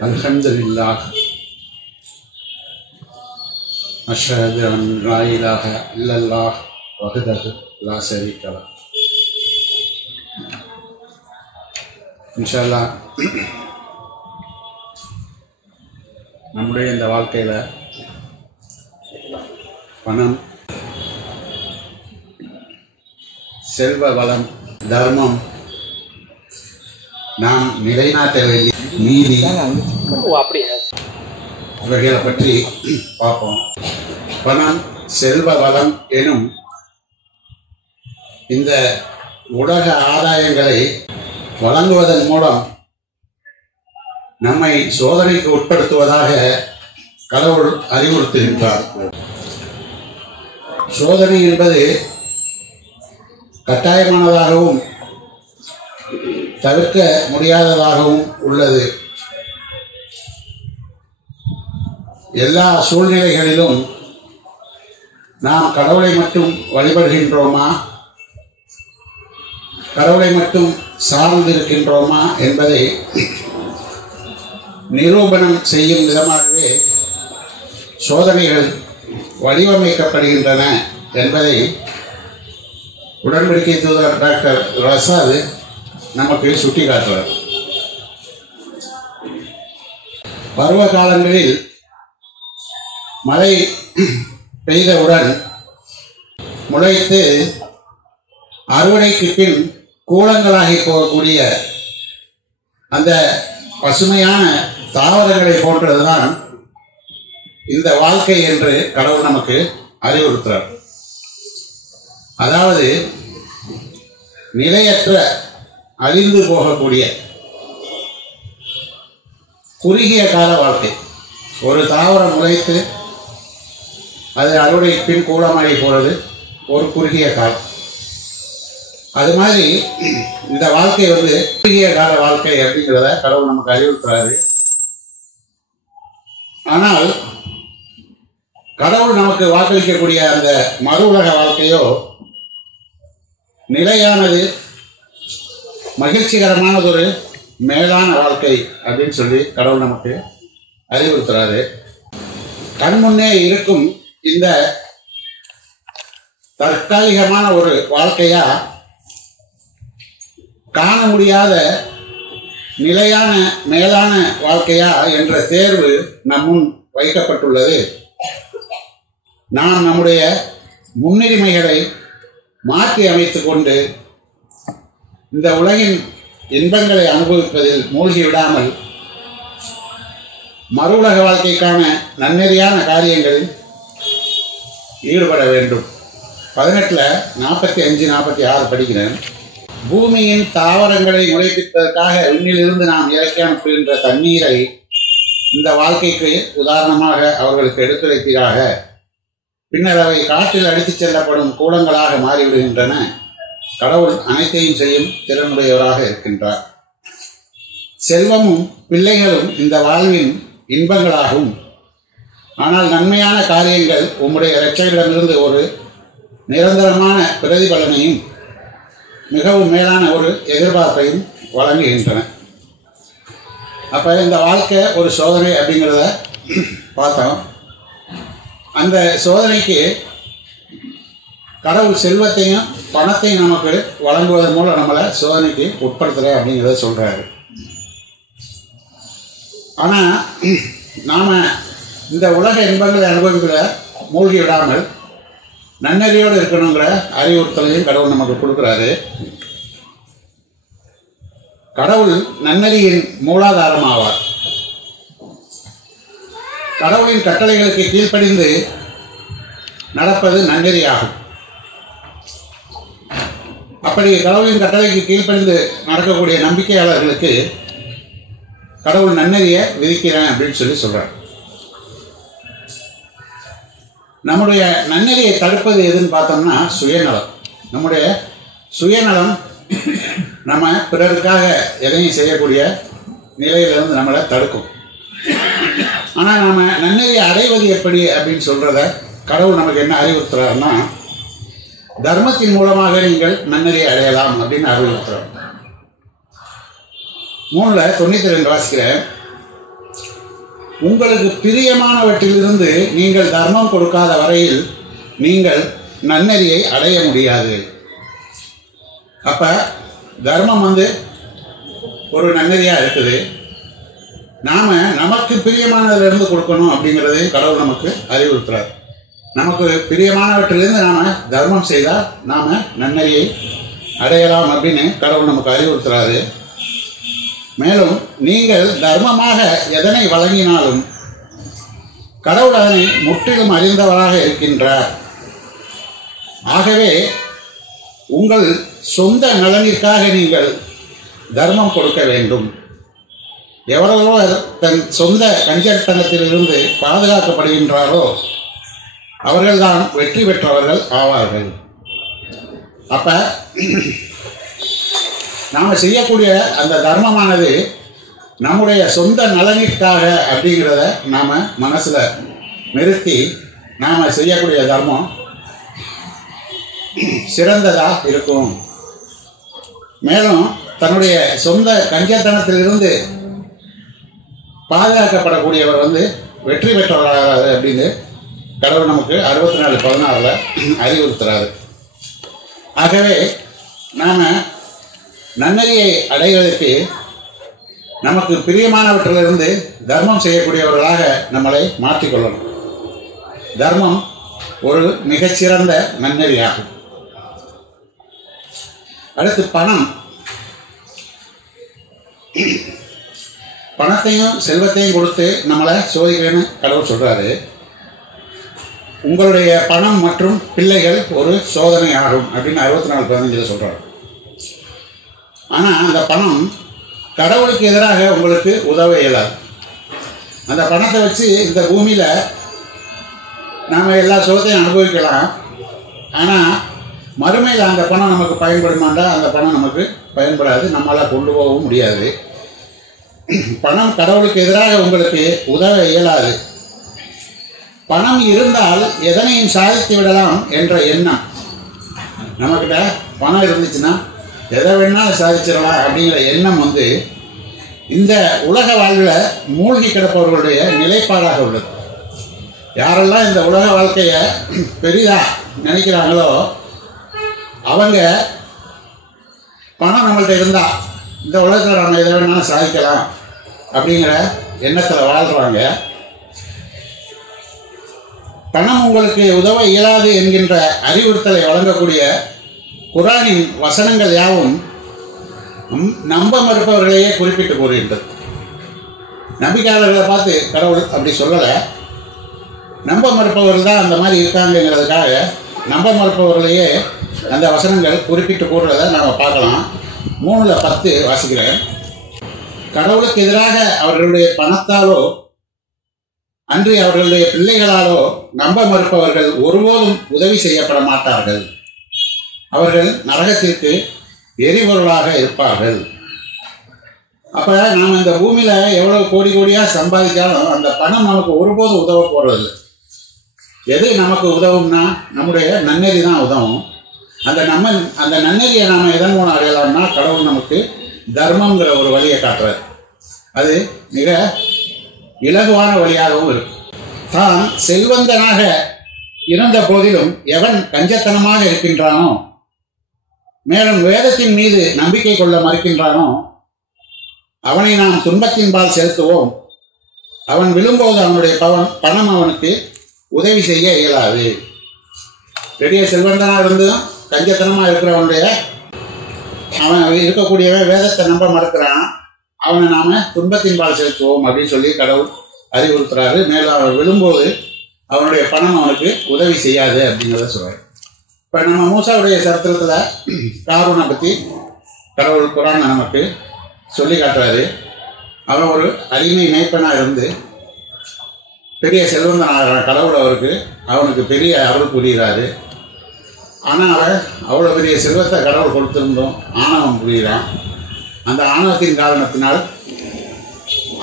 அல்ஹம்துலில்லாஹ் அஷ்ஹது அன் லா இலாஹ இல்லல்லாஹ் வஹ்தஹு லா ஷரீக லஹ். இன்ஷா அல்லாஹ் நம்முடைய இந்த வாழ்க்கையில் பணம், செல்வ வளம், தர்மம் நாம் நிலைநாட்ட வேண்டிய நீதி இவைகளை பற்றி பார்ப்போம். பணம், செல்வ வளம் எனும் இந்த உலக ஆதாயங்களை வழங்குவதன் மூலம் நம்மை சோதனைக்கு உட்படுத்துவதாக கடவுள் அறிவுறுத்துகின்றார். சோதனை என்பது கட்டாயமானதாகவும் தவிர்க்க முடியாததாகவும் உள்ளது. எல்லா சூழ்நிலைகளிலும் நாம் கடவுளை மட்டும் வழிபடுகின்றோமா, கடவுளை மட்டும் சார்ந்திருக்கின்றோமா என்பதை நிரூபணம் செய்யும் விதமாகவே சோதனைகள் வடிவமைக்கப்படுகின்றன என்பதை உடன்படிக்கை தூதர் டாக்டர் ரசாத் நமக்கு சுட்டி காட்டுவார். பருவ காலங்களில் மழை பெய்தவுடன் முளைத்து அறுவடைக்கு பின் கூலங்களாகி போகக்கூடிய அந்த பசுமையான தாவரங்களை போன்றதுதான் இந்த வாழ்க்கை என்று கடவுள் நமக்கு அறிவுறுத்துறார். அதாவது நிலையற்ற, அழிந்து போகக்கூடிய குறுகிய கால வாழ்க்கை. ஒரு தாவரம் முளைத்து அது அறுவடை பின் கூலமாகி போகிறது ஒரு குறுகிய காலம். அது மாதிரி இந்த வாழ்க்கை குறுகிய கால வாழ்க்கை அப்படிங்கிறத கடவுள் நமக்கு அறிவுறுத்துறாரு. ஆனால் கடவுள் நமக்கு வாக்களிக்கக்கூடிய அந்த மறு உலக வாழ்க்கையோ நிலையானது, மகிழ்ச்சிகரமானதொரு மேலான வாழ்க்கை அப்படின்னு சொல்லி கடவுள் நமக்கு அறிவுறுத்துறாரு. கண்முன்னே இருக்கும் இந்த தற்காலிகமான ஒரு வாழ்க்கையா, காண முடியாத நிலையான மேலான வாழ்க்கையா என்ற தேர்வு நம் முன் வைக்கப்பட்டுள்ளது. நாம் நம்முடைய முன்னுரிமைகளை மாற்றி அமைத்துக் கொண்டு இந்த உலகின் இன்பங்களை அனுபவிப்பதில் மூழ்கி விடாமல் மறு உலக வாழ்க்கைக்கான நன்னெறியான காரியங்களில் ஈடுபட வேண்டும். 18 45 46 படிக்கிறேன். பூமியின் தாவரங்களை முளைப்பிப்பதற்காக விண்ணிலிருந்து நாம் இறக்கி அனுப்புகின்ற தண்ணீரை இந்த வாழ்க்கைக்கு உதாரணமாக அவர்களுக்கு எடுத்துரைப்பீராக. பின்னர் அவை காற்றில் அடித்துச் செல்லப்படும் கூலங்களாக மாறிவிடுகின்றன. கடவுள் அனைத்தையும் செய்யும் திறனுடையவராக இருக்கின்றார். செல்வமும் பிள்ளைகளும் இந்த வாழ்வின் இன்பங்களாகும். ஆனால் நன்மையான காரியங்கள் உம்முடைய இரட்சகரிடமிருந்து ஒரு நிரந்தரமான பிரதிபலனையும் மிகவும் மேலான ஒரு எதிர்பார்ப்பையும் வழங்குகின்றன. அப்போ இந்த வாழ்க்கை ஒரு சோதனை அப்படிங்கிறத பார்த்தோம். அந்த சோதனைக்கு கடவுள் செல்வத்தையும் பணத்தையும் நமக்கு வழங்குவதன் மூலம் நம்மளை சோதனைக்கு உட்படுத்துகிற அப்படிங்கிறத சொல்கிறாரு. ஆனால் நாம் இந்த உலக இன்பங்களை அனுபவிக்கிற மூழ்கி விடாமல் நன்னறியோடு இருக்கணுங்கிற அறிவுறுத்தலையும் கடவுள் நமக்கு கொடுக்குறாரு. கடவுள் நன்னறியின் மூலாதாரமாவார். கடவுளின் கட்டளைகளுக்கு கீழ்ப்படிந்து நடப்பது நன்னெறியாகும். அப்படி கடவுளின் கட்டளைக்கு கீழ்ப்படிந்து நடக்கக்கூடிய நம்பிக்கையாளர்களுக்கு கடவுள் நன்னெறியை விதிக்கிறேன் அப்படின்னு சொல்லி சொல்றார். நம்முடைய நன்னெறியை தடுப்பது எதுன்னு பார்த்தோம்னா சுயநலம். நம்முடைய சுயநலம் நம்ம பிறருக்காக எதையும் செய்யக்கூடிய நிலையிலிருந்து நம்மளை தடுக்கும். ஆனால் நம்ம நன்னெறியை அடைவது எப்படி அப்படின்னு சொல்கிறத கடவுள் நமக்கு என்ன அறிவுறுத்துறாருன்னா, தர்மத்தின் மூலமாக நீங்கள் நன்னெறியை அடையலாம் அப்படின்னு அறிவுறுத்துறார். 3:92 வாசிக்கிறேன். உங்களுக்கு பிரியமானவற்றிலிருந்து நீங்கள் தர்மம் கொடுக்காத வரையில் நீங்கள் நன்னெறியை அடைய முடியாது. அப்போ தர்மம் ஒரு நன்னெறியாக இருக்குது. நாம் நமக்கு பிரியமானதிலிருந்து கொடுக்கணும் அப்படிங்கிறது கடவுள் நமக்கு அறிவுறுத்துறார். நமக்கு பிரியமானவற்றிலிருந்து நாம் தர்மம் செய்தால் நாம் நன்னெறியை அடையலாம் அப்படின்னு கடவுள் நமக்கு அறிவுறுத்துறாரு. மேலும் நீங்கள் தர்மமாக எதனை வழங்கினாலும் கடவுள் அதனை முற்றிலும் அறிந்தவராக இருக்கின்றார். ஆகவே உங்கள் சொந்த நலனிற்காக நீங்கள் தர்மம் கொடுக்க வேண்டும். எவரொருவர் தன் சொந்த கஞ்சத்தனத்திலிருந்து பாதுகாக்கப்படுகின்றாரோ அவர்கள்தான் வெற்றி பெற்றவர்கள் ஆவார்கள். அப்போ நாம் செய்யக்கூடிய அந்த தர்மமானது நம்முடைய சொந்த நலனிற்காக அப்படிங்கிறத நாம் மனசில் நிறுத்தி நாம் செய்யக்கூடிய தர்மம் சிறந்ததாக இருக்கும். மேலும் தன்னுடைய சொந்த கஞ்சத்தனத்திலிருந்து பாதுகாக்கப்படக்கூடியவர் வெற்றி பெற்றவராகிறாரு அப்படின்னு கடவுள் நமக்கு 64:16 அறிவுறுத்துறாரு. ஆகவே நாம் நன்னெறியை அடைவதற்கு நமக்கு பிரியமானவற்றிலிருந்து தர்மம் செய்யக்கூடியவர்களாக நம்மளை மாற்றிக்கொள்ளணும். தர்மம் ஒரு மிகச்சிறந்த நன்னெறியாகும். அடுத்து பணம். பணத்தையும் செல்வத்தையும் கொடுத்து நம்மளை சோதிக்கிறேன்னு கடவுள் சொல்கிறாரு. உங்களுடைய பணம் மற்றும் பிள்ளைகள் ஒரு சோதனை ஆகும் அப்படின்னு 64:15 சொல்கிறார். ஆனால் அந்த பணம் கடவுளுக்கு எதிராக உங்களுக்கு உதவ இயலாது. அந்த பணத்தை வச்சு இந்த பூமியில் நாம் எல்லா சுகத்தையும் அனுபவிக்கலாம். ஆனால் மறுமையில் அந்த பணம் நமக்கு பயன்படுமாண்டா அந்த பணம் நமக்கு பயன்படாது, நம்மளால் கொண்டு போகவும் முடியாது. பணம் கடவுளுக்கு எதிராக உங்களுக்கு உதவ இயலாது. பணம் இருந்தால் எதனையும் சாதித்து விடலாம் என்ற எண்ணம், நம்மக்கிட்ட பணம் இருந்துச்சுன்னா எதை வேணாலும் சாதிச்சிடலாம் அப்படிங்கிற எண்ணம் இந்த உலக வாழ்வில் மூழ்கி கிடப்பவர்களுடைய நிலைப்பாடாக உள்ளது. யாரெல்லாம் இந்த உலக வாழ்க்கையை பெரிதாக நினைக்கிறாங்களோ அவங்க பணம் நம்மள்கிட்ட இருந்தால் இந்த உலகத்தில் நம்ம எதை வேணாலும் சாதிக்கலாம் அப்படிங்கிற எண்ணத்தில் வாழ்கிறாங்க. பணம் உங்களுக்கு உதவ இயலாது என்கின்ற அறிவுறுத்தலை வழங்கக்கூடிய குரானின் வசனங்கள் யாவும் நம்ப மறுப்பவர்களையே குறிப்பிட்டு கூறுகின்றது. நம்பிக்கையாளர்களை பார்த்து கடவுள் அப்படி சொல்லலை. நம்ப மறுப்பவர்கள் தான் அந்த மாதிரி இருக்காங்கிறதுக்காக நம்ப மறுப்பவர்களையே அந்த வசனங்கள் குறிப்பிட்டு கூறுறதை நாம் பார்க்கலாம். 3:10 வாசிக்கிறேன். கடவுளுக்கு எதிராக அவர்களுடைய பணத்தாலோ அன்றி அவர்களுடைய பிள்ளைகளாலோ நம்ப மறுப்பவர்கள் ஒருபோதும் உதவி செய்யப்பட மாட்டார்கள். அவர்கள் நரகத்திற்கு எரிபொருளாக இருப்பார்கள். அப்போ நாம் இந்த பூமியில் எவ்வளோ கோடி கோடியாக சம்பாதித்தாலும் அந்த பணம் நமக்கு ஒருபோதும் உதவ போகிறதில்லை. எது நமக்கு உதவும்னா நம்முடைய நன்னெறி தான் உதவும். அந்த நன்னெறியை நாம் எதன் மூலம் அடையலாம்னா கடவுள் நமக்கு தர்மங்கிற ஒரு வழியை காட்டுறார். அது மிக இலகுவான வழியாகவும் இருக்கும். தான் செல்வந்தனாக இருந்த போதிலும் எவன் கஞ்சத்தனமாக இருக்கின்றானோ, மேலும் வேதத்தின் மீது நம்பிக்கை கொள்ள மறுக்கின்றானோ அவனை நாம் துன்பத்தின்பால் செலுத்துவோம். அவன் விழும்போது அவனுடைய பணம் அவனுக்கு உதவி செய்ய இயலாது. பெரிய செல்வந்தனாக இருந்தும் கஞ்சத்தனமாக இருக்கிறவனுடைய அவன் இருக்கக்கூடியவன் வேதத்தை நம்ப மறுக்கிறான், அவனை நாம் துன்பத்தின்பால் செலுத்துவோம் அப்படின்னு சொல்லி கடவுள் அறிவுறுத்துறாரு. மேலும் அவன் விழும்போது அவனுடைய பணம் அவனுக்கு உதவி செய்யாது அப்படிங்கிறத சொல்கிறார். இப்போ நம்ம மூசாவுடைய சரித்திரத்தில் காரூனை பற்றி கடவுள் குரான் நமக்கு சொல்லி காட்டுறாரு. அவன் ஒரு அடிமை மேய்ப்பனாக இருந்து பெரிய செல்வந்தனாக கடவுள் அவனுக்கு பெரிய அருள் புரிகிறாரு. ஆனால் அவன் அவ்வளோ பெரிய செல்வத்தை கடவுள் கொடுத்திருந்தோம் ஆணவம் புரிகிறான். அந்த ஆணவத்தின் காரணத்தினால்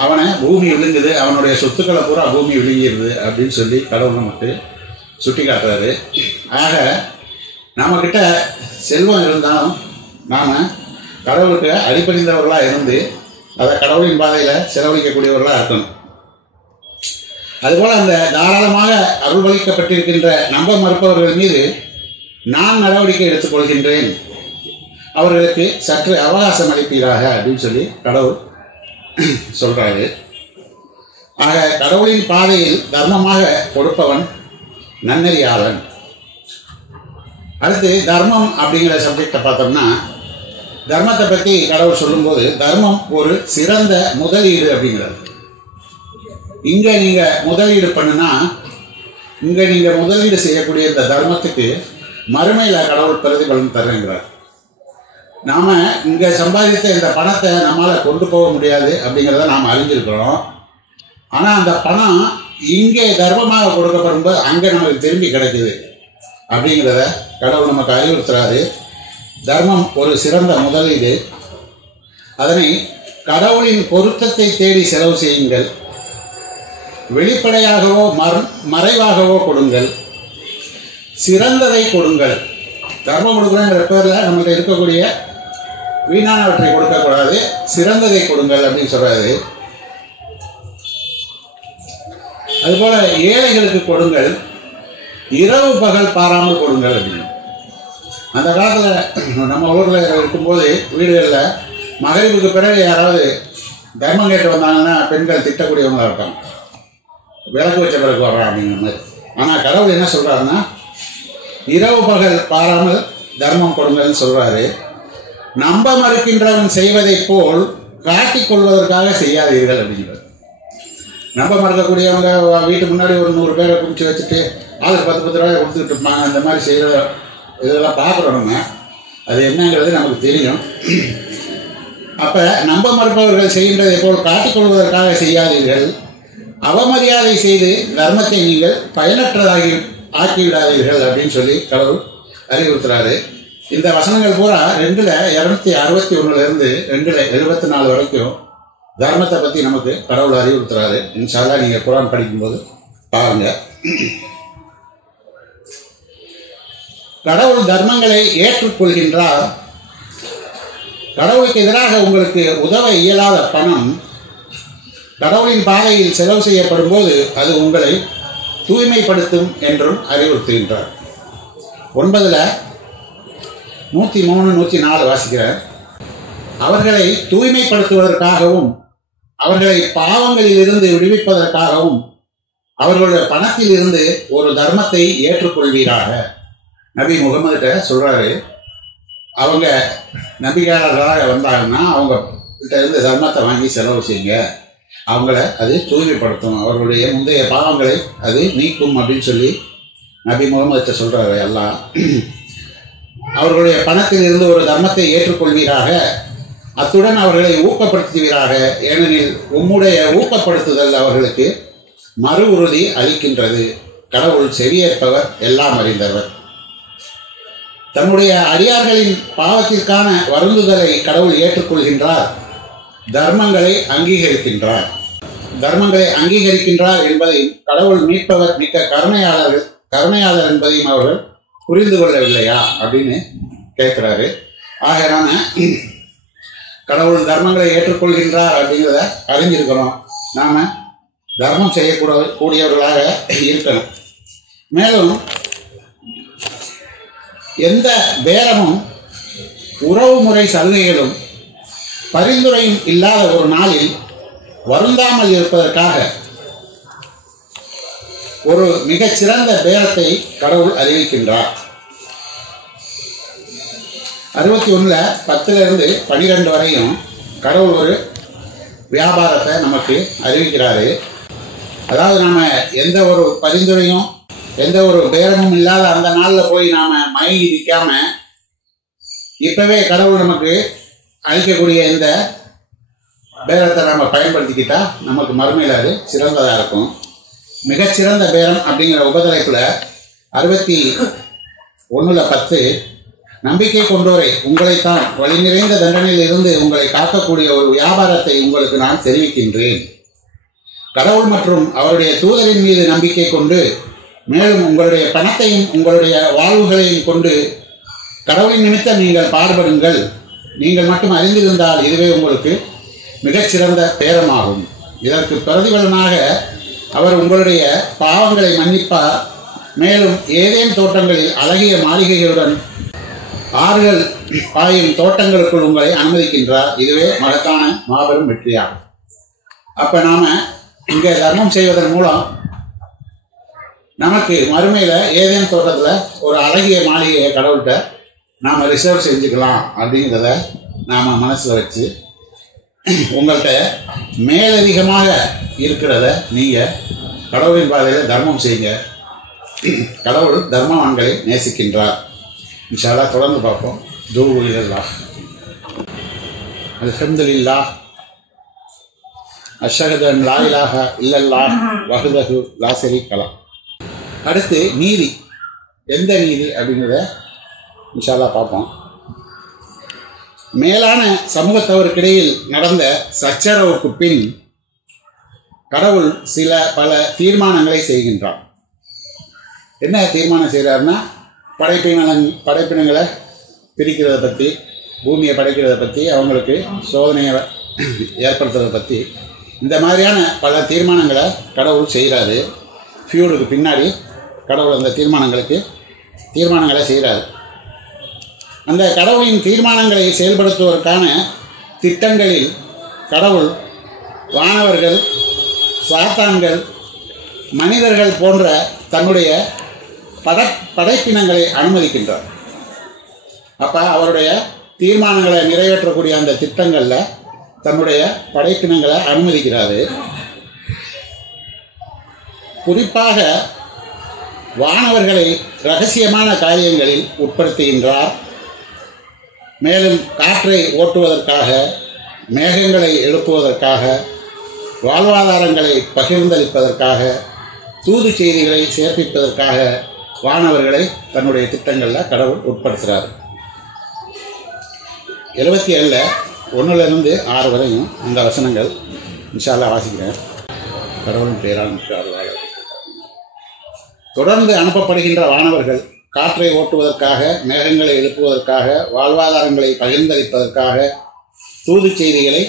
அவனை பூமி விழுங்குது, அவனுடைய சொத்துக்களை பூரா பூமி விழுங்கிடுது அப்படின்னு சொல்லி கடவுள் நமக்கு சுட்டி காட்டுறாரு. ஆக நம்மக்கிட்ட செல்வம் இருந்தாலும் நாம் கடவுளுக்கு அடிப்படைந்தவர்களாக இருந்து அதை கடவுளின் பாதையில் செலவழிக்கக்கூடியவர்களாக இருக்கணும். அதுபோல் அந்த தாராளமாக அருள்வளிக்கப்பட்டிருக்கின்ற நம்ப மறுப்பவர்கள் மீது நான் நடவடிக்கை எடுத்துக்கொள்கின்றேன், அவர்களுக்கு சற்று அவகாசம் அளிப்பீராக அப்படின்னு சொல்லி கடவுள் சொல்கிறாரு. ஆக கடவுளின் பாதையில் தர்மமாக கொடுப்பவன் நன்னறியாளன். அடுத்து தர்மம் அப்படிங்கிற சப்ஜெக்டை பார்த்தோம்னா, தர்மத்தை பற்றி கடவுள் சொல்லும்போது தர்மம் ஒரு சிறந்த முதலீடு அப்படிங்கிறது. இங்கே நீங்கள் முதலீடு பண்ணுனா, இங்கே நீங்கள் முதலீடு செய்யக்கூடிய இந்த தர்மத்துக்கு மறுமையில் கடவுள் பிரதிபலன் தருங்கிறார். நாம் இங்கே சம்பாதித்த இந்த பணத்தை நம்மளால் கொண்டு போக முடியாது அப்படிங்கிறத நாம் அறிஞ்சிருக்கிறோம். ஆனால் அந்த பணம் இங்கே தர்மமாக கொடுக்கப்படும்போது அங்கே நமக்கு திரும்பி கிடைக்குது அப்படிங்கிறத கடவுள் நமக்கு அறிவுறுத்துறாரு. தர்மம் ஒரு சிறந்த முதலீடு. அதனை கடவுளின் பொருத்தத்தை தேடி செலவு செய்யுங்கள். வெளிப்படையாகவோ மறைவாகவோ கொடுங்கள். சிறந்ததை கொடுங்கள். தர்மம் கொடுக்குறேங்கிற பேரில் நம்மகிட்ட இருக்கக்கூடிய வீணானவற்றை கொடுக்கக்கூடாது, சிறந்ததை கொடுங்கள் அப்படின்னு சொல்கிறாரு. அதுபோல் ஏழைகளுக்கு கொடுங்கள், இரவு பகல் பாராமல் கொடுங்கள் அப்படின்னு. அந்த காலத்தில் நம்ம ஊரில் இருக்கும்போது வீடுகளில் மகரிபுக்கு பிறகு யாராவது தர்மம் கேட்டு வந்தாங்கன்னா பெண்கள் திட்டக்கூடியவங்களாக இருப்பாங்க, விளக்கு வச்ச பிறகு வர்றான் அப்படிங்கிற மாதிரி. ஆனால் கடவுள் என்ன சொல்கிறாருன்னா, இரவு பகல் பாராமல் தர்மம் கொடுங்கள்னு சொல்கிறாரு. நம்ப மறுக்கின்றவன் செய்வதைப் போல் காட்டிக்கொள்வதற்காக செய்யாதீர்கள் அப்படிங்கிறது. நம்ப மறுக்கக்கூடியவங்க வீட்டுக்கு முன்னாடி ஒரு 100 பேரை குடிச்சு வச்சுட்டு ஆளுக்கு 10-10 ரூபாய் கொடுத்துக்கிட்டு இருப்பாங்க. அந்த மாதிரி செய்கிற இதெல்லாம் பார்க்குறோம் நம்ம. அது என்னங்கிறது நமக்கு தெரியும். அப்போ நம்ப மறுப்பவர்கள் செய்கின்றதை போல் காட்டிக்கொள்வதற்காக செய்யாதீர்கள். அவமரியாதை செய்து தர்மத்தை நீங்கள் பயனற்றதாகி ஆக்கிவிடாதீர்கள் அப்படின்னு சொல்லி கடவுள் அறிவுறுத்துறாரு. இந்த வசனங்கள் பூரா 2:261 2:74 வரைக்கும் தர்மத்தை பற்றி நமக்கு கடவுள் அறிவுறுத்துறாரு. இன்ஷா அல்லாஹ் நீங்கள் குர்ஆன் படிக்கும்போது பாருங்கள். கடவுள் தர்மங்களை ஏற்றுக்கொள்கின்றார். கடவுளுக்கு எதிராக உங்களுக்கு உதவ இயலாத பணம் கடவுளின் பாதையில் செலவு செய்யப்படும் போது அது உங்களை தூய்மைப்படுத்தும் என்றும் அறிவுறுத்துகின்றார். 9:103-104 வாசிக்கிறார். அவர்களை தூய்மைப்படுத்துவதற்காகவும் அவர்களை பாவங்களில் இருந்து விடுவிப்பதற்காகவும் அவர்களுடைய பணத்தில் இருந்து ஒரு தர்மத்தை ஏற்றுக்கொள்வீராக. நபி முகமதுகிட்ட சொல்கிறாரு, அவங்க நம்பிக்கையாளர்களாக வந்தாங்கன்னா அவங்க கிட்ட இருந்து தர்மத்தை வாங்கி செலவு செய்யுங்க, அவங்கள அது தூய்மைப்படுத்தும், அவர்களுடைய முந்தைய பாவங்களை அது நீக்கும் அப்படின்னு சொல்லி நபி முகமதுகிட்ட சொல்கிறாரு. அல்லாஹ் அவர்களுடைய பணத்தில் இருந்து ஒரு தர்மத்தை ஏற்றுக்கொள்வீராக, அத்துடன் அவர்களை ஊக்கப்படுத்துவீராக. ஏனெனில் உம்முடைய ஊக்கப்படுத்துதல் அவர்களுக்கு மறு உறுதி அளிக்கின்றது. கடவுள் செவியேற்பவர், எல்லாம் அறிந்தவர். தன்னுடைய அடியார்களின் பாவத்திற்கான வருந்துதலை கடவுள் ஏற்றுக்கொள்கின்றார், தர்மங்களை அங்கீகரிக்கின்றார். தர்மங்களை அங்கீகரிக்கின்றார் என்பதையும் கடவுள் மீட்பவர், மிக்க கருணையாளர் என்பதையும் அவர்கள் புரிந்து கொள்ளவில்லையா அப்படின்னு கேட்குறாரு. ஆக நாம கடவுள் தர்மங்களை ஏற்றுக்கொள்கின்றார் அப்படிங்கிறத அறிஞ்சிருக்கிறோம். நாம் தர்மம் செய்யக்கூடியவர்களாக இருக்கணும். மேலும் எந்த பேரமும் உறவு முறை சலுகைகளும் பரிந்துரையும் இல்லாத ஒரு நாளில் வருந்தாமல் இருப்பதற்காக ஒரு மிகச்சிறந்த பேரத்தை கடவுள் அறிவிக்கின்றார். 61:10-12 வரையும் கடவுள் ஒரு வியாபாரத்தை நமக்கு அறிவிக்கிறாரு. அதாவது நாம் எந்த ஒரு பரிந்துரையும் எந்த ஒரு பேரமும் இல்லாத அந்த நாளில் போய் நாம் மயங்கி நிற்காமல் இப்போவே கடவுள் நமக்கு அளிக்கக்கூடிய இந்த பேரத்தை நாம் பயன்படுத்திக்கிட்டால் நமக்கு மறுமையில் அது சிறந்ததாக இருக்கும். மிகச்சிறந்த பேரம் அப்படிங்கிற உபதலைப்பில் 61:10 நம்பிக்கை கொண்டோரை, உங்களைத்தான் வழி நிறைந்த தண்டனையில் இருந்து உங்களை காக்கக்கூடிய ஒரு வியாபாரத்தை உங்களுக்கு நான் தெரிவிக்கின்றேன். கடவுள் மற்றும் அவருடைய தூதரின் மீது நம்பிக்கை கொண்டு மேலும் உங்களுடைய பணத்தையும் உங்களுடைய வாழ்வுகளையும் கொண்டு கடவுளின் நிமித்தம் நீங்கள் பாடுபடுங்கள். நீங்கள் மட்டும் அறிந்திருந்தால் இதுவே உங்களுக்கு மிகச்சிறந்த பேரமாகும். இதற்கு பிரதிபலனாக அவர் உங்களுடைய பாவங்களை மன்னிப்பார். மேலும் ஏதேன் தோட்டங்களில் அழகிய மாளிகைகளுடன் ஆறுகள் பாயும் தோட்டங்களுக்குள் உங்களை அனுமதிக்கின்றார். இதுவே மகத்தான மாபெரும் வெற்றியாகும். அப்போ நாம் இங்கே தர்மம் செய்வதன் மூலம் நமக்கு மறுமையில் ஏதேன் தோட்டத்தில் ஒரு அழகிய மாளிகையை கடவுள்கிட்ட நாம் ரிசர்வ் செஞ்சுக்கலாம் அப்படிங்கிறத நாம் மனசில் வச்சு உங்கள்கிட்ட மேலதிகமாக இருக்கிறத நீங்கள் கடவுளின் பாதையில் தர்மம் செய்யுங்க. கடவுள் தர்மவான்களை நேசிக்கின்றார். இன்ஷா அல்லாஹ் தொடர்ந்து பார்ப்போம். தூபு இலல்லாஹ், அல்ஹம்துலில்லாஹ், அஷ்ஹது அன் லா இலாஹ இல்லல்லாஹ் வஹ்தஹு லா ஷரீக லஹ். அடுத்து நீதி, எந்த நீதி அப்படிங்கிறத இன்ஷா அல்லாஹ் பார்ப்போம். மேலான சமூகத்தவருக்கிடையில் நடந்த சச்சரவுக்கு பின் கடவுள் பல தீர்மானங்களை செய்கின்றார். என்ன தீர்மானம் செய்கிறாருன்னா, படைப்பினங்களை பிரிக்கிறத பற்றி, பூமியை படைக்கிறத பற்றி, அவங்களுக்கு சோதனையை ஏற்படுத்துறதை பற்றி, இந்த மாதிரியான பல தீர்மானங்களை கடவுள் செய்கிறாரு. ஃபியூலுக்கு பின்னாடி கடவுள் அந்த தீர்மானங்களை செய்கிறாரு. அந்த கடவுளின் தீர்மானங்களை செயல்படுத்துவதற்கான திட்டங்களில் கடவுள் வானவர்கள், சாத்தான்கள், மனிதர்கள் போன்ற தன்னுடைய படைப்பினங்களை அனுமதிக்கின்றார். அப்போ அவருடைய தீர்மானங்களை நிறைவேற்றக்கூடிய அந்த திட்டங்களில் தன்னுடைய படைப்பினங்களை அனுமதிக்கிறாரு. குறிப்பாக வானவர்களை இரகசியமான காரியங்களில் உட்படுத்துகின்றார். மேலும் காற்றை ஓட்டுவதற்காக, மேகங்களை எழுப்புவதற்காக, வாழ்வாதாரங்களை பகிர்ந்தளிப்பதற்காக, தூது செய்திகளை சேர்ப்பிப்பதற்காக வானவர்களை தன்னுடைய திட்டங்களில் கடவுள் உட்படுத்துகிறார். 77 1 to 6 வரையும் அந்த வசனங்கள் இன்ஷா அல்லாஹ் வாசிக்கிறேன். கடவுளின் பெயரால் தொடர்ந்து அனுப்பப்படுகின்ற வானவர்கள் காற்றை ஓட்டுவதற்காக, மேகங்களை எழுப்புவதற்காக, வாழ்வாதாரங்களை பகிர்ந்தளிப்பதற்காக, தூது செய்திகளை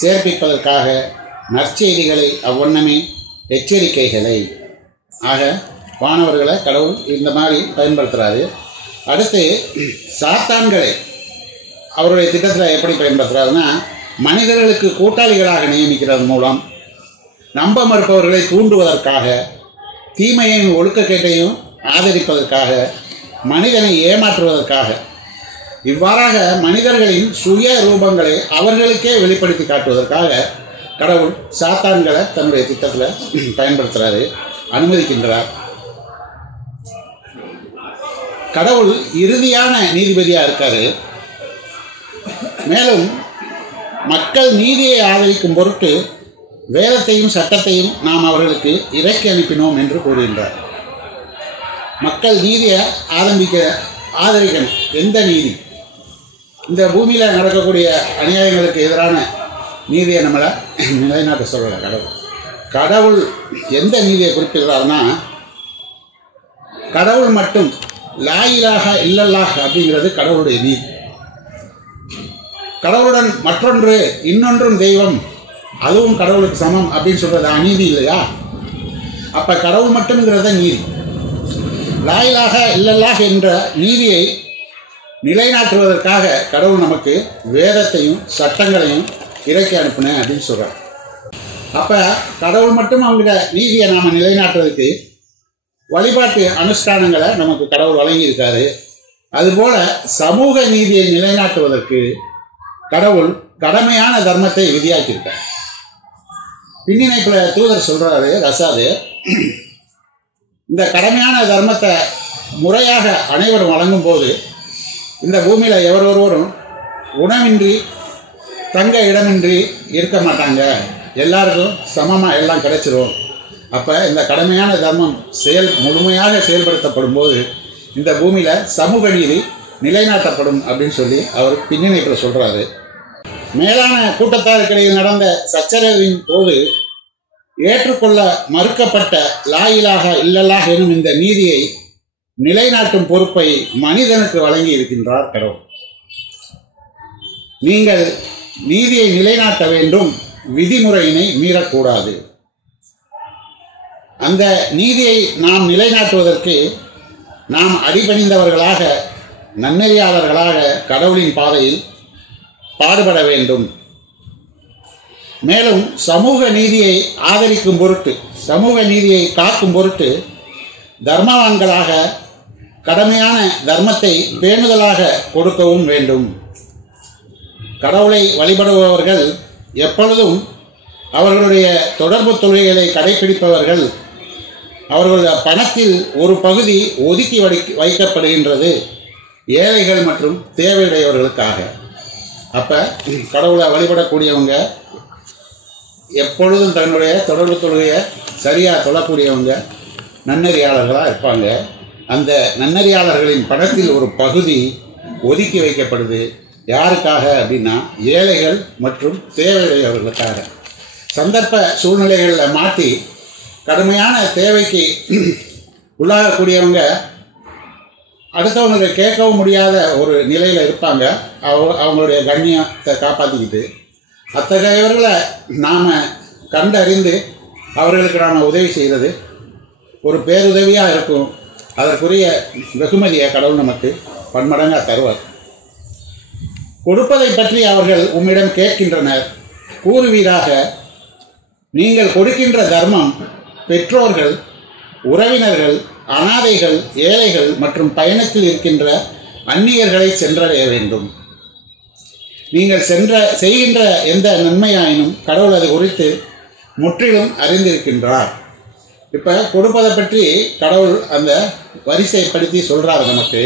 சேர்ப்பிப்பதற்காக, நற்செய்திகளை, அவ்வண்ணமே எச்சரிக்கைகளை, ஆக வானவர்களை கடவுள் இந்த மாதிரி பயன்படுத்துகிறாரு. அடுத்து சாத்தான்களை அவருடைய திட்டத்தில் எப்படி பயன்படுத்துகிறாருன்னா, மனிதர்களுக்கு கூட்டாளிகளாக நியமிக்கிறது மூலம் நம்ப மறுப்பவர்களை தூண்டுவதற்காக, தீமையையும் ஒழுக்கக்கேட்டையும் ஆதரிப்பதற்காக, மனிதனை ஏமாற்றுவதற்காக, இவ்வாறாக மனிதர்களின் சுய ரூபங்களை அவர்களுக்கே வெளிப்படுத்தி காட்டுவதற்காக கடவுள் சாத்தான்களை தன்னுடைய திட்டத்தில் பயன்படுத்துகிறாரு, அனுமதிக்கின்றார். கடவுள் இறுதியான நீதிபதியாக இருக்கார். மேலும் மக்கள் நீதியை ஆதரிக்கும் பொருட்டு வேதத்தையும் சட்டத்தையும் நாம் அவர்களுக்கு இறக்கி அனுப்பினோம் என்று கூறுகின்றார். மக்கள் நீதியை ஆதரிக்கணும். எந்த நீதி? இந்த பூமியில் நடக்கக்கூடிய அநியாயங்களுக்கு எதிரான நீதியை நம்மளை நிலைநாட்ட சொல்லலை கடவுள் எந்த நீதியை குறிப்பிடுறாருன்னா, கடவுள் மட்டும் லா இலாஹ இல்லல்லாஹ் அப்படிங்கிறது கடவுளுடைய நீதி. கடவுளுடன் மற்றொன்று இன்னொன்றும் தெய்வம், அதுவும் கடவுளுக்கு சமம் அப்படின்னு சொல்கிறது அநீதி இல்லையா? அப்போ கடவுள் மட்டும்ங்கிறத நீதி. லா இலாஹ இல்லல்லாஹ் என்ற நீதியை நிலைநாட்டுவதற்காக கடவுள் நமக்கு வேதத்தையும் சட்டங்களையும் இறக்கி அனுப்பினேன் அப்படின்னு சொல்கிறார். அப்போ கடவுள் மட்டும் அவங்கள நீதியை நாம் நிலைநாட்டுறதுக்கு வழிபாட்டு அனுஷ்டானங்களை நமக்கு கடவுள் வழங்கியிருக்காரு. அதுபோல் சமூக நீதியை நிலைநாட்டுவதற்கு கடவுள் கடமையான தர்மத்தை விதியாக்கியிருக்கார். பின்னிணைப்பில் தூதர் சொல்கிறாரு ரசாது, இந்த கடமையான தர்மத்தை முறையாக அனைவரும் வழங்கும் போது இந்த பூமியில் எவரொருவரும் உணவின்றி தங்க இடமின்றி இருக்க மாட்டாங்க, எல்லாருக்கும் சமமாக எல்லாம் கிடைச்சிரும். அப்போ இந்த கடமையான தர்மம் முழுமையாக செயல்படுத்தப்படும் போது இந்த பூமியில் சமூக நீதி நிலைநாட்டப்படும் அப்படின்னு சொல்லி அவர் பின்னிணைப்பில் சொல்கிறாரு. மேலான கூட்டத்தாருக்கிடையில் நடந்த சச்சரவின் போது ஏற்றுக்கொள்ள மறுக்கப்பட்ட லா இலாஹ இல்லல்லாஹ் எனும் இந்த நீதியை நிலைநாட்டும் பொறுப்பை மனிதனுக்கு வழங்கி இருக்கின்றார் கடவுள். நீங்கள் நீதியை நிலைநாட்ட வேண்டும், விதிமுறையினை மீறக்கூடாது. அந்த நீதியை நாம் நிலைநாட்டுவதற்கு நாம் அடிபணிந்தவர்களாக, நன்னெறியாளர்களாக கடவுளின் பாதையில் பாடுபட வேண்டும். மேலும் சமூக நீதியை ஆதரிக்கும் பொருட்டு, சமூக நீதியை காக்கும் பொருட்டு தர்மவான்களாக கடமையான தர்மத்தை பேணுதலாக கொடுக்கவும் வேண்டும். கடவுளை வழிபடுபவர்கள் எப்பொழுதும் அவர்களுடைய தொடர்பு தொழில்களை கடைபிடிப்பவர்கள். அவர்களுடைய பணத்தில் ஒரு பகுதி ஒதுக்கி வைக்கப்படுகின்றது ஏழைகள் மற்றும் தேவையுடையவர்களுக்காக. அப்போ கடவுளை வழிபடக்கூடியவங்க எப்பொழுதும் தன்னுடைய தொடர்பு தொழுகையை சரியாக தொழக்கூடியவங்க நன்னெறியாளர்களாக இருப்பாங்க. அந்த நன்னெறியாளர்களின் பணத்தில் ஒரு பகுதி ஒதுக்கி வைக்கப்படுது. யாருக்காக அப்படின்னா ஏழைகள் மற்றும் தேவையுடையவர்களுக்காக. சந்தர்ப்ப சூழ்நிலைகளில் மாட்டி கடுமையான தேவைக்கு உள்ளாகக்கூடியவங்க அடுத்தவங்களுக்கு கேட்கவும் முடியாத ஒரு நிலையில் இருப்பாங்க. அவங்களுடைய கண்ணியத்தை காப்பாற்றிக்கிட்டு அத்தகையவர்களை நாம் கண்டறிந்து அவர்களுக்கு நாம் உதவி செய்கிறது ஒரு பேருதவியாக இருக்கும். அதற்குரிய வெகுமதியை கடவுள் நமக்கு பன்மடங்காக தருவார். கொடுப்பதை பற்றி அவர்கள் உம்மிடம் கேட்கின்றனர். கூறுவீராக, நீங்கள் கொடுக்கின்ற தர்மம் பெற்றோர்கள், உறவினர்கள், அனாதைகள், ஏழைகள் மற்றும் பயணத்தில் இருக்கின்ற அந்நியர்களை சென்றடைய வேண்டும். நீங்கள் செய்கின்ற எந்த நன்மையாயினும் கடவுள் அது குறித்து முற்றிலும் அறிந்திருக்கின்றார். இப்போ கொடுப்பதை பற்றி கடவுள் அந்த வரிசைப்படுத்தி சொல்கிறார் நமக்கு.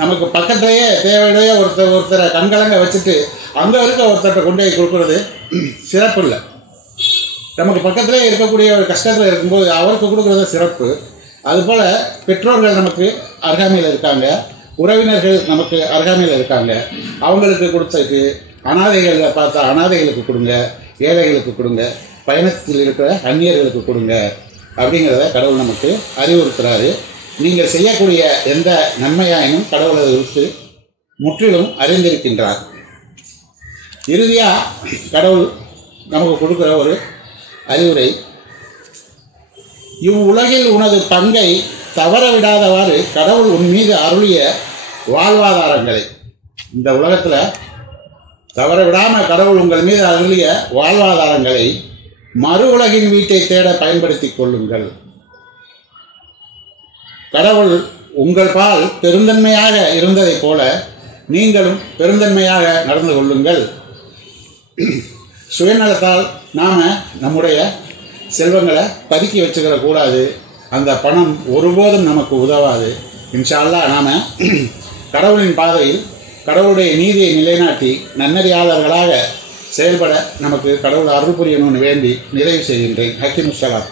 நமக்கு பக்கத்துலேயே தேவையுடைய ஒருத்தரை கண்கலங்க வச்சுட்டு அங்கே இருக்க ஒருத்தர்கிட்ட கொண்டு போய் கொடுக்குறது சிறப்பு இல்லை. நமக்கு பக்கத்திலே இருக்கக்கூடிய ஒரு கஷ்டத்தில் இருக்கும்போது அவருக்கு கொடுக்குறது சிறப்பு. அதுபோல் பெற்றோர்கள் நமக்கு அருகாமையில் இருக்காங்க, உறவினர்கள் நமக்கு அருகாமையில் இருக்காங்க, அவங்களுக்கு கொடுத்ததுக்கு அனாதைகளை பார்த்தா அனாதைகளுக்கு கொடுங்க, ஏழைகளுக்கு கொடுங்க, பயணத்தில் இருக்கிற அந்நியர்களுக்கு கொடுங்க அப்படிங்கிறத கடவுள் நமக்கு அறிவுறுத்துகிறாரு. நீங்கள் செய்யக்கூடிய எந்த நன்மையாயினும் கடவுள் அதை குறித்து முற்றிலும் அறிந்திருக்கின்றார். இறுதியாக கடவுள் நமக்கு கொடுக்குற ஒரு அறிவுரை, இவ்வுலகில் உனது பங்கை தவற விடாதவாறு கடவுள் உன் மீது அருளிய வாழ்வாதாரங்களை, இந்த உலகத்தில் தவற விடாமல் கடவுள் உங்கள் மீது அருளிய வாழ்வாதாரங்களை மறு உலகின் வீட்டை தேட பயன்படுத்தி கொள்ளுங்கள். கடவுள் உங்கள் பால் பெருந்தன்மையாக இருந்ததைப் போல நீங்களும் பெருந்தன்மையாக நடந்து கொள்ளுங்கள். சுயநலத்தால் நாம் நம்முடைய செல்வங்களை பதுக்கி வச்சுக்கிற கூடாது. அந்த பணம் ஒருபோதும் நமக்கு உதவாது. இன்ஷா அல்லாஹ் நாம் கடவுளின் பாதையில் கடவுளுடைய நீதியை நிலைநாட்டி நன்னறியாளர்களாக செயல்பட நமக்கு கடவுள் அருள் புரியணும்னு வேண்டி நிறைவு செய்கின்றேன். ஹக்கீம் சலாம்.